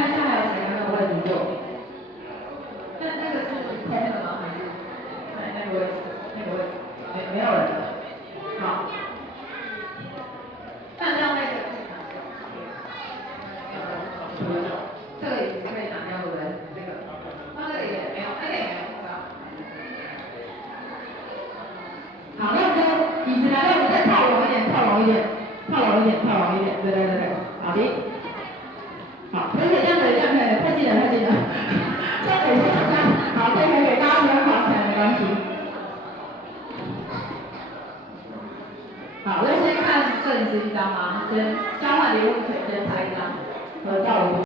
看一下还有谁还没有位置坐。那个是空的吗？还是那个位置？那个位置没有人了。好。那另外一个可以拿掉。这个椅子可以拿掉，对不对？这个。那个也没有，那个也没有，对吧？好，那就椅子拿掉，我们再靠拢一点，靠拢一点，靠拢一点，靠拢一点，对对对对，好的。好，可以这样可以，这样可以，太近了，太近了。这样可以先躺下，好，可以，大家不要跑起来，没关系。好，我先看摄影师一张吗？先交换礼物前先拍一张合照。